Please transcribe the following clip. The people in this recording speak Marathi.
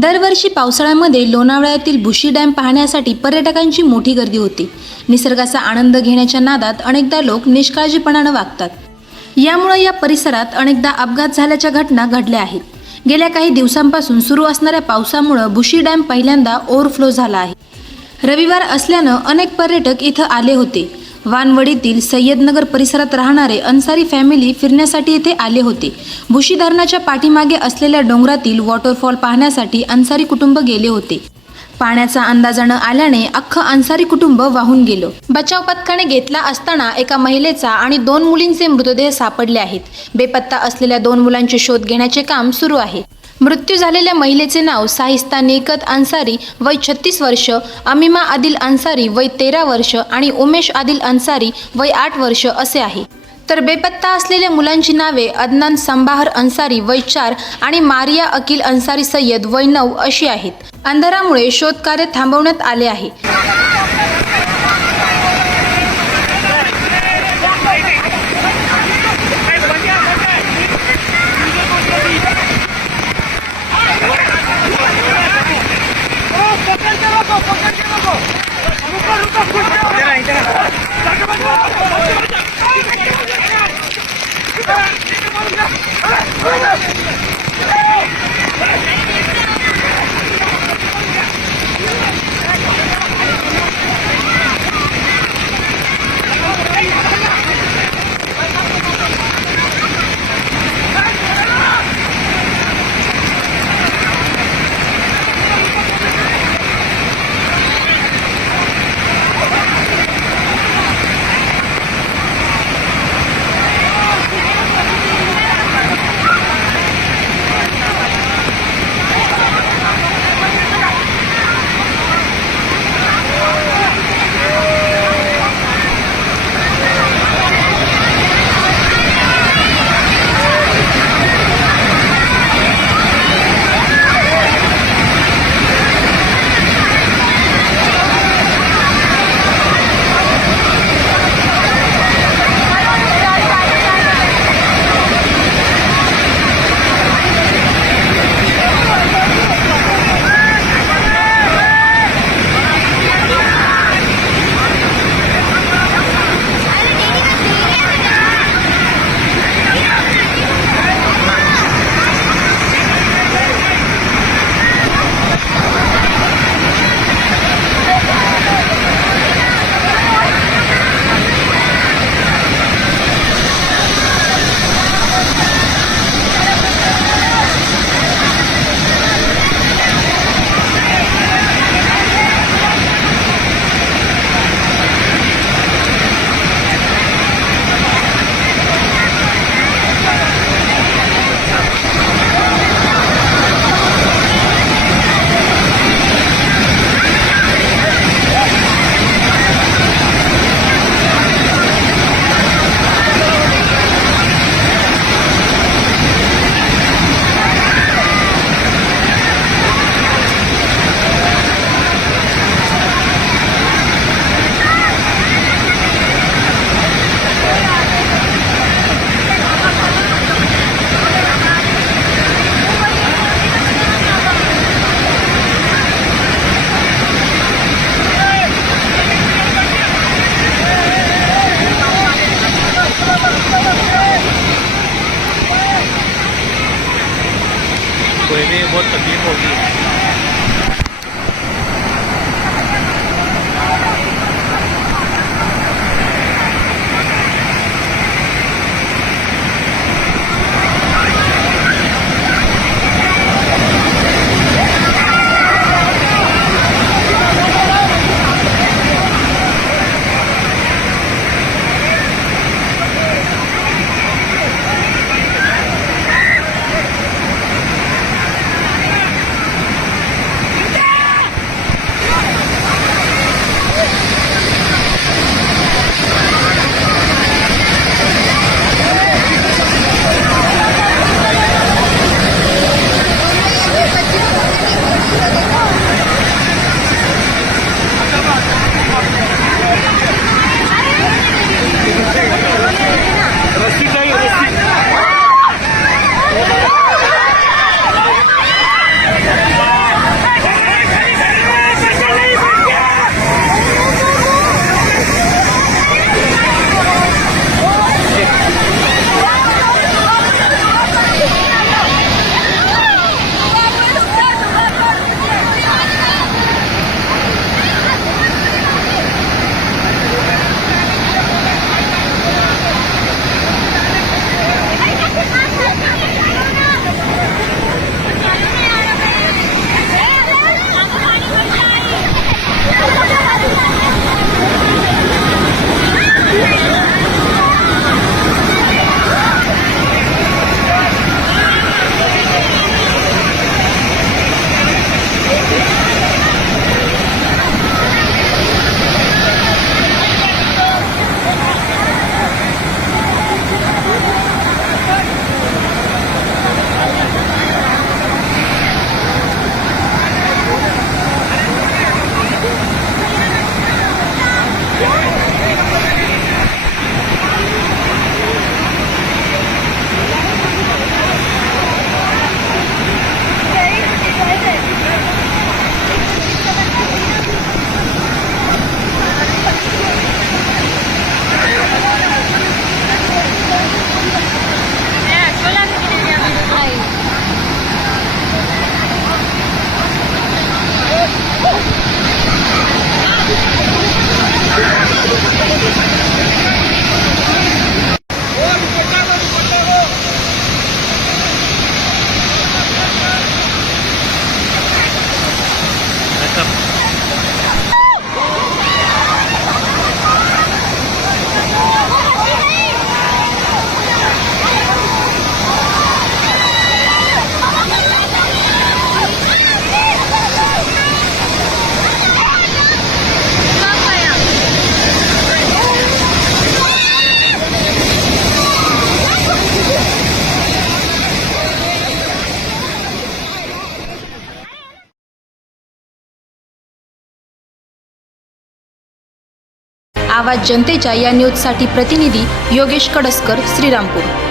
दरवर्षी पावसाळ्यामध्ये लोणावळ्यातील भुशी डॅम पाहण्यासाठी पर्यटकांची मोठी गर्दी होते. निसर्गाचा आनंद घेण्याच्या नादात अनेकदा लोक निष्काळजीपणानं वागतात. यामुळे या परिसरात अनेकदा अपघात झाल्याच्या घटना घडल्या आहेत. गेल्या काही दिवसांपासून सुरू असणाऱ्या पावसामुळं भुशी डॅम पहिल्यांदा ओव्हरफ्लो झाला आहे. रविवार असल्यानं अनेक पर्यटक इथं आले होते. वानवडीतील सय्यदनगर परिसरात राहणारे अन्सारी फॅमिली फिरण्यासाठी येथे आले होते. भुशी धरणाच्या पाठीमागे असलेल्या डोंगरातील वॉटरफॉल पाहण्यासाठी अन्सारी कुटुंब गेले होते. पाण्याचा अंदाजानं आल्याने अख्खं अन्सारी कुटुंब वाहून गेलं. बचाव पथकाने घेतला असताना एका महिलेचा आणि दोन मुलींचे मृतदेह सापडले आहेत. बेपत्ता असलेल्या दोन मुलांचे शोध घेण्याचे काम सुरू आहे. मृत्यू झालेल्या महिलेचे नाव साहिस्ता नेकत अन्सारी वय छत्तीस वर्ष अमिमा आदिल अन्सारी वय तेरा वर्ष आणि उमेश आदिल अन्सारी वय आठ वर्ष असे आहे. तर बेपत्ता असलेल्या मुलांची नावे अदनान संबाहर अन्सारी वय चार आणि मारिया अकिल अन्सारी सय्यद वय नऊ अशी आहेत. अंधारामुळे शोधकार्य थांबवण्यात आले आहे. ਬਹੁਤ ਤਕਲੀਫ ਹੋਗੀ आवाज जनतेच्या या न्यूजसाठी प्रतिनिधी योगेश कडसकर श्रीरामपूर.